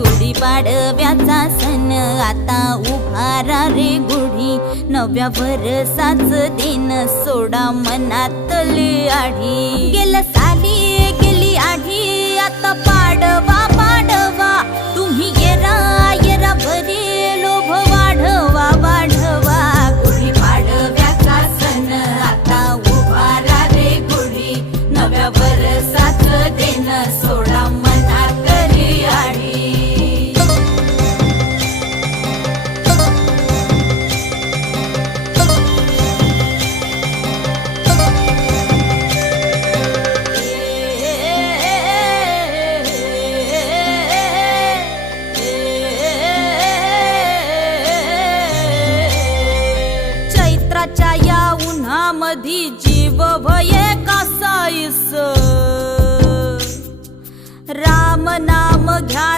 गुढी पाडव्याचा सण आता उभारा रे गुढी नव्या भरसाच दिन सोडा मनातले आढी गेलं लेकराच्या या उन्हामधी जीव भये कसाईस राम नाम घ्या